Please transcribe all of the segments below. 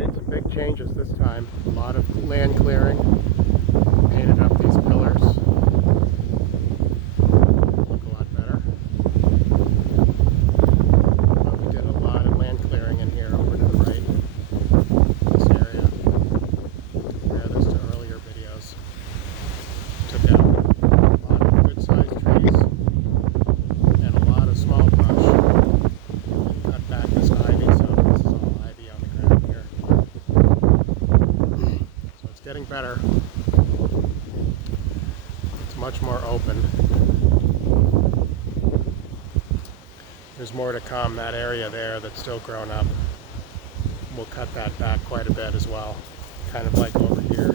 made some big changes this time. A lot of land clearing, painted up these pillars. Look a lot better. But we did a lot of land clearing in here over to the right. This area. Compare this to earlier videos. Took out a lot of good sized trees and a lot of small brush. And cut back this ivy, so this is all ivy on the ground here. So it's getting better. It's much more open. There's more to come. That area there that's still grown up, we'll cut that back quite a bit as well. Kind of like over here.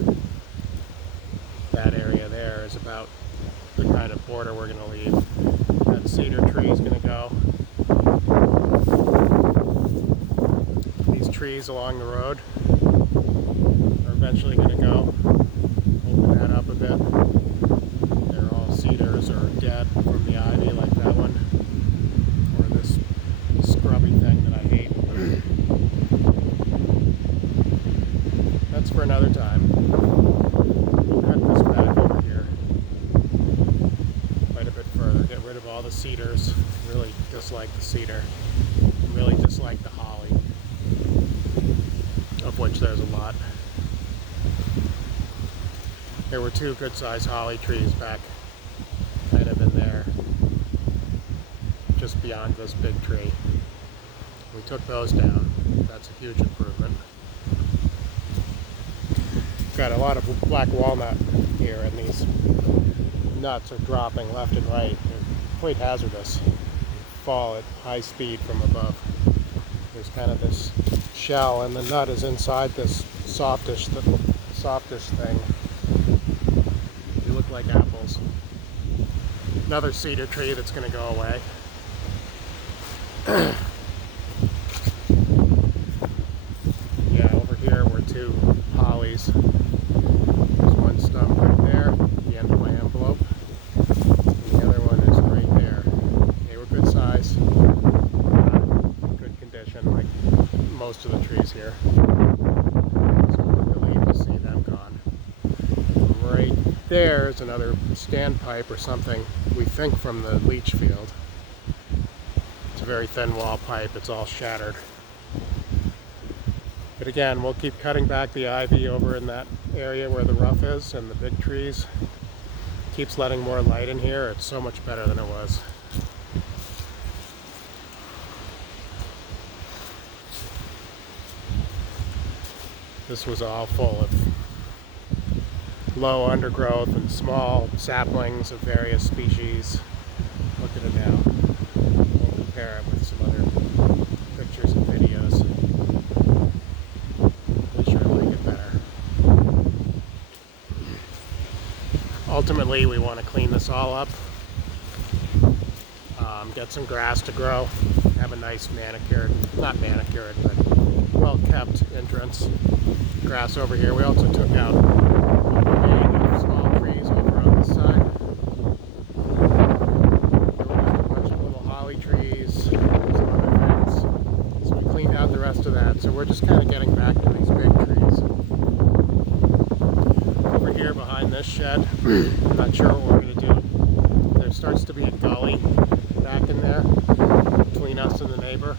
That area there is about the kind of border we're going to leave. That cedar tree is going to go. These trees along the road are eventually going to go. Open that up a bit. They're all cedars or dead from the ivy, like that one. Or this scrubby thing that I hate. That's for another time. We'll cut this back over here quite a bit further. Get rid of all the cedars. Really dislike the cedar. Really dislike the holly, of which there's a lot. There were two good sized holly trees back kind of in there, just beyond this big tree. We took those down. That's a huge improvement. Got a lot of black walnut here, and these nuts are dropping left and right. They're quite hazardous. They fall at high speed from above. There's kind of this shell, and the nut is inside this softish thing. They look like apples. Another cedar tree that's going to go away. Yeah, over here were two hollies. There's one stump right there at the end of my envelope. And the other one is right there. They were good size, good condition, like most of the trees here. So we're relieved to see them gone. Right there is another standpipe or something, we think from the leach field. It's a very thin wall pipe, it's all shattered. But again, we'll keep cutting back the ivy over in that area where the rough is and the big trees. Keeps letting more light in here. It's so much better than it was. This was all full of low undergrowth and small saplings of various species. Look at it now. We'll compare it with some other pictures and videos. We sure like it better. Ultimately, we want to clean this all up, get some grass to grow, have a nice manicured, not manicured, but well-kept entrance. Grass over here. We also took out small trees over on this side. There were just a bunch of little holly trees, some other things. So we cleaned out the rest of that. So we're just kind of getting back to these big trees. Over here behind this shed, I'm not sure what we're going to do. There starts to be a gully back in there between us and the neighbor.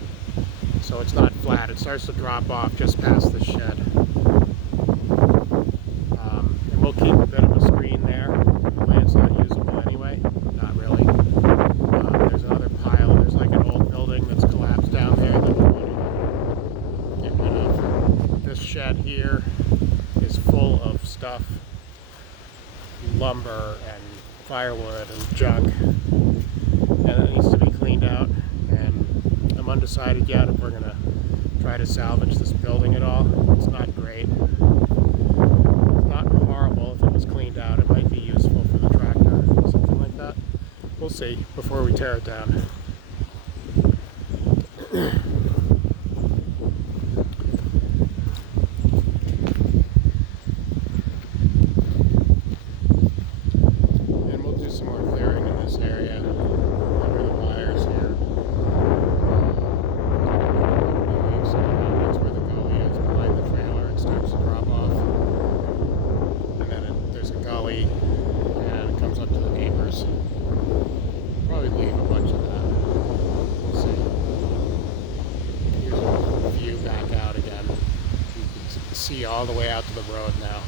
So it's not flat, it starts to drop off just past the shed. And we'll keep a bit of a screen there. The land's not usable anyway, not really. There's another pile, there's like an old building that's collapsed down there that we want to get rid of. This shed here is full of stuff, lumber and firewood and junk, and it needs to be cleaned out. And I'm undecided yet if we're going to try to salvage this building at all. It's not great. It's not horrible if it was cleaned out. It might be useful for the tractor or something like that. We'll see before we tear it down. And we'll do some more clearing in this area under the wires here. That's where the gully is behind the tractor. see all the way out to the road now.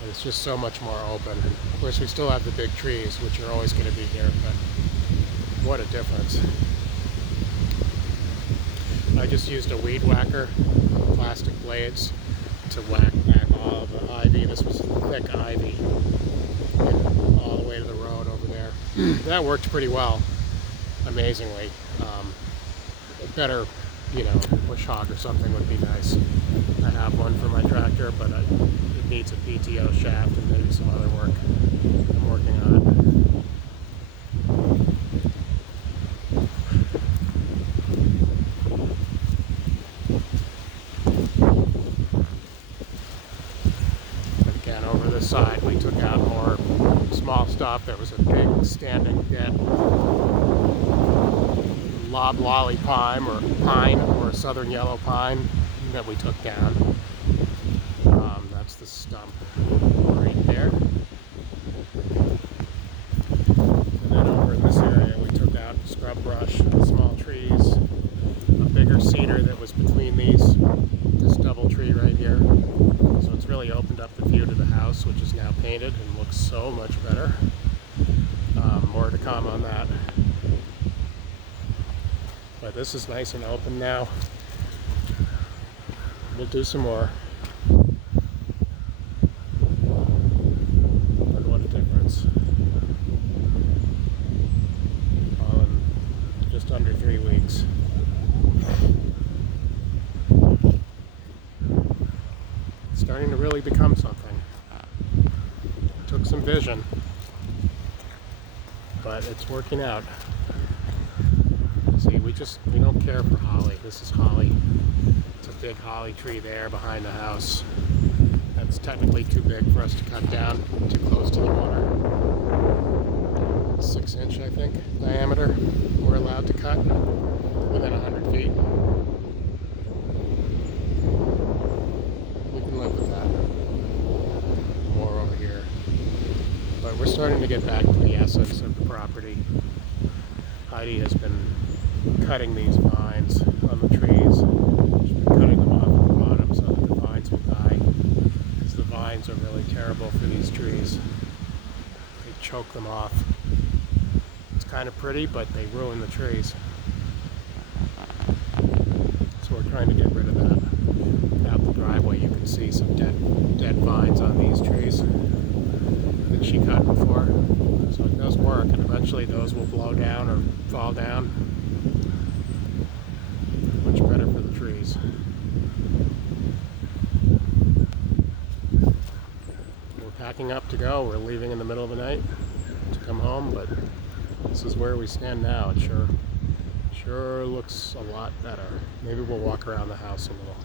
And it's just so much more open. Of course, we still have the big trees, which are always going to be here, but what a difference. I just used a weed whacker, plastic blades, to whack back all of the ivy. This was thick ivy, and all the way to the road over there. That worked pretty well, amazingly. Better, bush hog or something would be nice. I have one for my tractor, but it needs a PTO shaft and maybe some other work. I'm working on it. Again, over this side, we took out more small stuff. There was a big standing dead loblolly pine or a southern yellow pine that we took down. That's the stump right there. And then over in this area we took out scrub brush, small trees, a bigger cedar that was between this double tree right here. So it's really opened up the view to the house, which is now painted and looks so much better. More to come on that. But this is nice and open now. We'll do some more. But what a difference. All in just under 3 weeks. It's starting to really become something. It took some vision, but it's working out. See, we don't care for holly. This is holly. It's a big holly tree there behind the house. That's technically too big for us to cut down, too close to the water. 6-inch, I think, diameter we're allowed to cut within 100 feet. We can live with that. More over here. But we're starting to get back to the essence of the property. Heidi has been cutting these vines on the trees. She's been cutting them off at the bottom so that the vines will die. Because the vines are really terrible for these trees. They choke them off. It's kind of pretty, but they ruin the trees. So we're trying to get rid of that. Out the driveway you can see some dead vines on these trees that she cut before. So it does work, and eventually those will blow down or fall down. Much better for the trees. We're packing up to go. We're leaving in the middle of the night to come home, but this is where we stand now. It sure looks a lot better. Maybe we'll walk around the house a little.